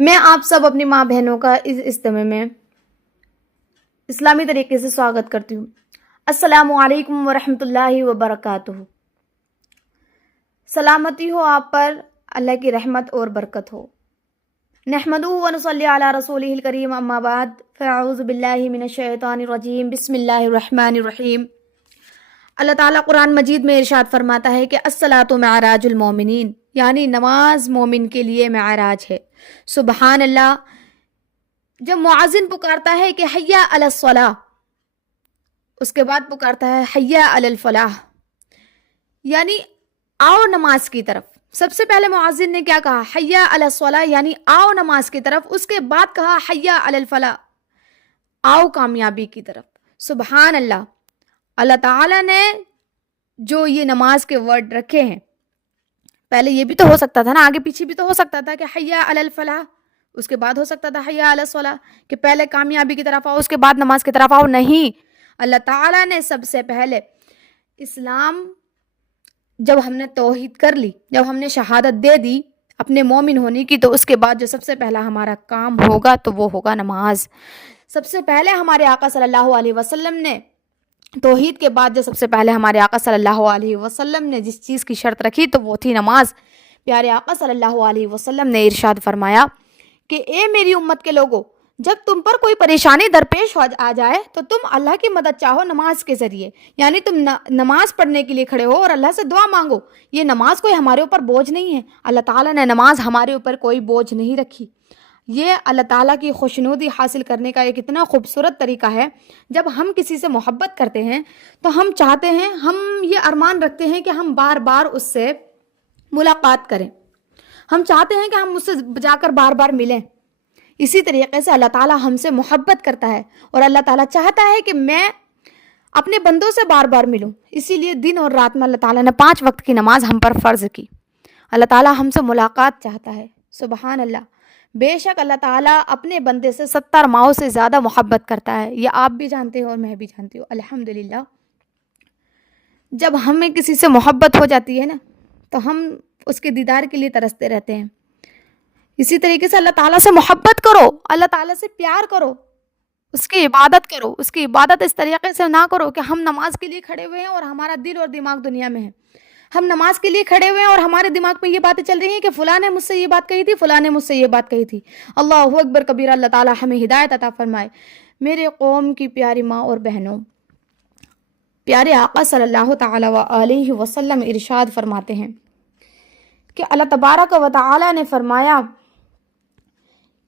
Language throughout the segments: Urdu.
میں آپ سب اپنی ماں بہنوں کا اس اجتماع میں اسلامی طریقے سے سواگت کرتی ہوں۔ السلام علیکم ورحمۃ اللہ وبرکاتہ۔ سلامتی ہو آپ پر، اللہ کی رحمت اور برکت ہو۔ نحمدہ ونصلی علی رسولہ الکریم، اما بعد فاعوذ باللہ من الشیطان الرجیم، بسم اللہ الرحمن الرحیم۔ اللہ تعالیٰ قرآن مجید میں ارشاد فرماتا ہے کہ الصلاۃ معراج المومنین، یعنی نماز مومن کے لیے معراج ہے۔ سبحان اللہ۔ جب مؤذن پکارتا ہے کہ حیا علی الصلاۃ، اس کے بعد پکارتا ہے حیا علی الفلاح، یعنی آؤ نماز کی طرف۔ سب سے پہلے مؤذن نے کیا کہا؟ حیا علی الصلاۃ، یعنی آؤ نماز کی طرف۔ اس کے بعد کہا حیا علی الفلاح، آؤ کامیابی کی طرف۔ سبحان اللہ۔ اللہ تعالیٰ نے جو یہ نماز کے ورڈ رکھے ہیں، پہلے یہ بھی تو ہو سکتا تھا نا، آگے پیچھے بھی تو ہو سکتا تھا کہ حیا علی الفلاح، اس کے بعد ہو سکتا تھا حیا علی الصلاۃ، کہ پہلے کامیابی کی طرف آؤ اس کے بعد نماز کی طرف آؤ۔ نہیں، اللہ تعالیٰ نے سب سے پہلے اسلام، جب ہم نے توحید کر لی، جب ہم نے شہادت دے دی اپنے مومن ہونے کی، تو اس کے بعد جو سب سے پہلا ہمارا کام ہوگا تو وہ ہوگا نماز۔ سب سے پہلے ہمارے آقا صلی اللہ علیہ وسلم نے توحید کے بعد جو سب سے پہلے ہمارے آقا صلی اللہ علیہ وسلم نے جس چیز کی شرط رکھی تو وہ تھی نماز۔ پیارے آقا صلی اللہ علیہ وسلم نے ارشاد فرمایا کہ اے میری امت کے لوگوں، جب تم پر کوئی پریشانی درپیش آ جائے تو تم اللہ کی مدد چاہو نماز کے ذریعے، یعنی تم نماز پڑھنے کے لیے کھڑے ہو اور اللہ سے دعا مانگو۔ یہ نماز کوئی ہمارے اوپر بوجھ نہیں ہے، اللہ تعالیٰ نے نماز ہمارے اوپر کوئی بوجھ نہیں رکھی۔ یہ اللہ تعالیٰ کی خوشنودی حاصل کرنے کا ایک اتنا خوبصورت طریقہ ہے۔ جب ہم کسی سے محبت کرتے ہیں تو ہم چاہتے ہیں، ہم یہ ارمان رکھتے ہیں کہ ہم بار بار اس سے ملاقات کریں، ہم چاہتے ہیں کہ ہم اس سے جا کر بار بار ملیں۔ اسی طریقے سے اللہ تعالیٰ ہم سے محبت کرتا ہے اور اللہ تعالیٰ چاہتا ہے کہ میں اپنے بندوں سے بار بار ملوں۔ اسی لیے دن اور رات میں اللہ تعالیٰ نے 5 وقت کی نماز ہم پر فرض کی۔ اللہ تعالیٰ ہم سے ملاقات چاہتا ہے۔ سبحان اللہ۔ بے شک اللہ تعالیٰ اپنے بندے سے 70 ماؤں سے زیادہ محبت کرتا ہے، یہ آپ بھی جانتے ہو اور میں بھی جانتی ہوں۔ الحمدللہ۔ جب ہمیں کسی سے محبت ہو جاتی ہے نا تو ہم اس کے دیدار کے لیے ترستے رہتے ہیں۔ اسی طریقے سے اللہ تعالیٰ سے محبت کرو، اللہ تعالیٰ سے پیار کرو، اس کی عبادت کرو۔ اس کی عبادت اس طریقے سے نہ کرو کہ ہم نماز کے لیے کھڑے ہوئے ہیں اور ہمارا دل اور دماغ دنیا میں ہے۔ ہم نماز کے لیے کھڑے ہوئے ہیں اور ہمارے دماغ میں یہ باتیں چل رہی ہیں کہ فلاں نے مجھ سے یہ بات کہی تھی، فلاں نے مجھ سے یہ بات کہی تھی۔ اللہ اکبر کبیرہ۔ اللہ تعالیٰ ہمیں ہدایت عطا فرمائے۔ میرے قوم کی پیاری ماں اور بہنوں، پیارے آقا صلی اللہ تعالی وآلہ وسلم ارشاد فرماتے ہیں کہ اللہ تبارک و تعالی نے فرمایا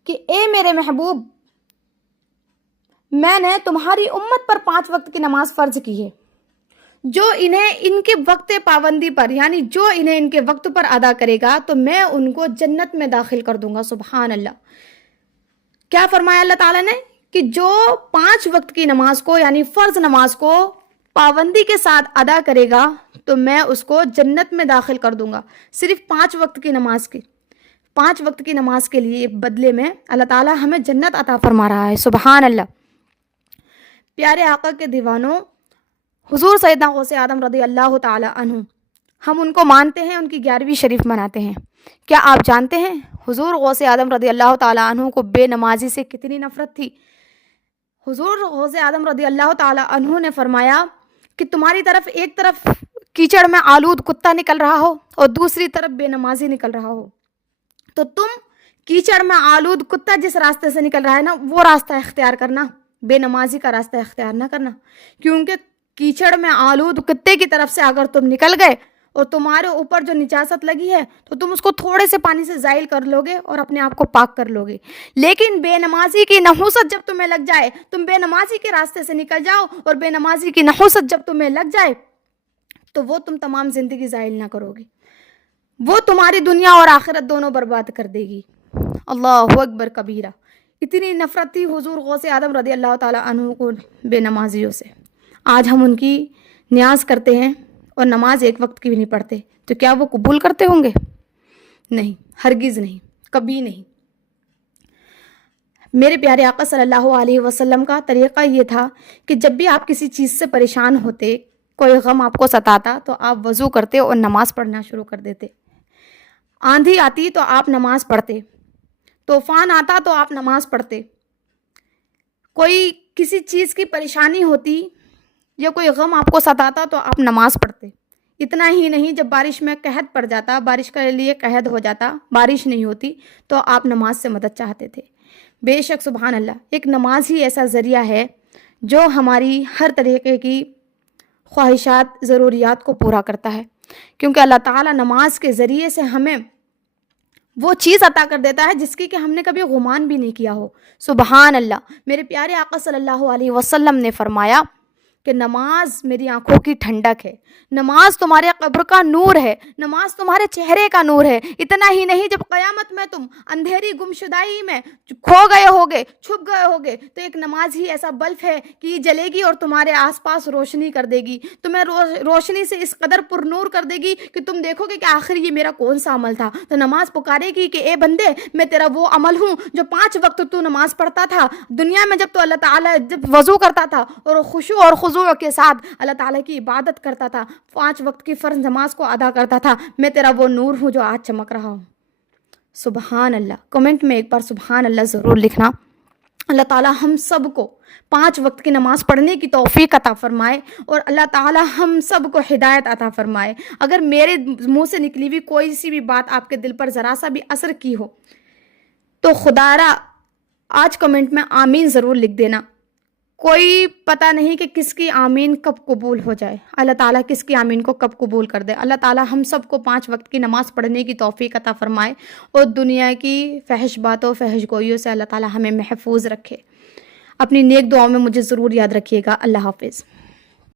کہ اے میرے محبوب، میں نے تمہاری امت پر 5 وقت کی نماز فرض کی ہے، جو انہیں ان کے وقت پابندی پر، یعنی جو انہیں ان کے وقت پر ادا کرے گا تو میں ان کو جنت میں داخل کر دوں گا۔ سبحان اللہ۔ کیا فرمایا اللہ تعالیٰ نے؟ کہ جو 5 وقت کی نماز کو، یعنی فرض نماز کو پابندی کے ساتھ ادا کرے گا تو میں اس کو جنت میں داخل کر دوں گا۔ صرف 5 وقت کی نماز کی، 5 وقت کی نماز کے لیے بدلے میں اللہ تعالیٰ ہمیں جنت عطا فرما رہا ہے۔ سبحان اللہ۔ پیارے آقا کے دیوانوں، حضور سیدنا غوث اعظم رضی اللہ تعالی عنہ، ہم ان کو مانتے ہیں، ان کی 11ویں شریف مناتے ہیں۔ کیا آپ جانتے ہیں حضور غوث اعظم رضی اللہ تعالی عنہ کو بے نمازی سے کتنی نفرت تھی؟ حضور غوث اعظم رضی اللہ تعالی عنہ نے فرمایا کہ تمہاری طرف ایک طرف کیچڑ میں آلود کتا نکل رہا ہو اور دوسری طرف بے نمازی نکل رہا ہو، تو تم کیچڑ میں آلود کتا جس راستے سے نکل رہا ہے نا، وہ راستہ اختیار کرنا، بے نمازی کا راستہ اختیار نہ کرنا۔ کیونکہ کیچڑ میں آلود کتے کی طرف سے اگر تم نکل گئے اور تمہارے اوپر جو نجاست لگی ہے تو تم اس کو تھوڑے سے پانی سے زائل کر لو گے اور اپنے آپ کو پاک کر لو گے۔ لیکن بے نمازی کی نحوست جب تمہیں لگ جائے، تم بے نمازی کے راستے سے نکل جاؤ اور بے نمازی کی نحوست جب تمہیں لگ جائے تو وہ تم تمام زندگی زائل نہ کرو گے، وہ تمہاری دنیا اور آخرت دونوں برباد کر دے گی۔ اللہ اکبر کبیرہ۔ اتنی نفرت تھی حضور غوث اعظم رضی اللہ تعالی عنہ کو بے نمازیوں سے۔ آج ہم ان کی نیاز کرتے ہیں اور نماز ایک وقت کی بھی نہیں پڑھتے، تو کیا وہ قبول کرتے ہوں گے؟ نہیں، ہرگز نہیں، کبھی نہیں۔ میرے پیارے آقا صلی اللہ علیہ وسلم کا طریقہ یہ تھا کہ جب بھی آپ کسی چیز سے پریشان ہوتے، کوئی غم آپ کو ستاتا، تو آپ وضو کرتے اور نماز پڑھنا شروع کر دیتے۔ آندھی آتی تو آپ نماز پڑھتے، طوفان آتا تو آپ نماز پڑھتے، کوئی کسی چیز کی پریشانی ہوتی یا کوئی غم آپ کو ستاتا تو آپ نماز پڑھتے۔ اتنا ہی نہیں، جب بارش میں قحط پڑ جاتا، بارش کے لیے قحط ہو جاتا، بارش نہیں ہوتی تو آپ نماز سے مدد چاہتے تھے۔ بے شک سبحان اللہ، ایک نماز ہی ایسا ذریعہ ہے جو ہماری ہر طریقے کی خواہشات، ضروریات کو پورا کرتا ہے، کیونکہ اللہ تعالیٰ نماز کے ذریعے سے ہمیں وہ چیز عطا کر دیتا ہے جس کی کہ ہم نے کبھی گمان بھی نہیں کیا ہو۔ سبحان اللہ، میرے پیارے آقا صلی اللہ علیہ وسلم نے فرمایا کہ نماز میری آنکھوں کی ٹھنڈک ہے، نماز تمہارے قبر کا نور ہے، نماز تمہارے چہرے کا نور ہے۔ اتنا ہی نہیں، جب قیامت میں تم اندھیری گمشدائی میں کھو گئے ہوگے، چھپ گئے ہوگے، تو ایک نماز ہی ایسا بلب ہے کہ یہ جلے گی اور تمہارے آس پاس روشنی کر دے گی، تمہیں روشنی سے اس قدر پر نور کر دے گی کہ تم دیکھو گے کہ آخر یہ میرا کون سا عمل تھا۔ تو نماز پکارے گی کہ اے بندے، میں تیرا وہ عمل ہوں جو 5 وقت تو نماز پڑھتا تھا دنیا میں، جب تو اللہ تعالیٰ جب وضو کرتا تھا اور خشوع اور خضوع کے ساتھ اللہ تعالیٰ کی عبادت کرتا تھا، 5 وقت کی فرض نماز کو ادا کرتا تھا، میں تیرا وہ نور ہوں جو آج چمک رہا ہوں۔ سبحان اللہ، کمنٹ میں ایک بار سبحان اللہ ضرور لکھنا۔ اللہ تعالیٰ ہم سب کو 5 وقت کی نماز پڑھنے کی توفیق عطا فرمائے اور اللہ تعالیٰ ہم سب کو ہدایت عطا فرمائے۔ اگر میرے منہ سے نکلی ہوئی کوئی سی بھی بات آپ کے دل پر ذرا سا بھی اثر کی ہو تو خدا را آج کمنٹ میں آمین ضرور لکھ دینا۔ کوئی پتہ نہیں کہ کس کی آمین کب قبول ہو جائے، اللہ تعالیٰ کس کی آمین کو کب قبول کر دے۔ اللہ تعالیٰ ہم سب کو 5 وقت کی نماز پڑھنے کی توفیق عطا فرمائے اور دنیا کی فحش باتوں، فحش گوئیوں سے اللہ تعالیٰ ہمیں محفوظ رکھے۔ اپنی نیک دعاؤں میں مجھے ضرور یاد رکھیے گا۔ اللہ حافظ۔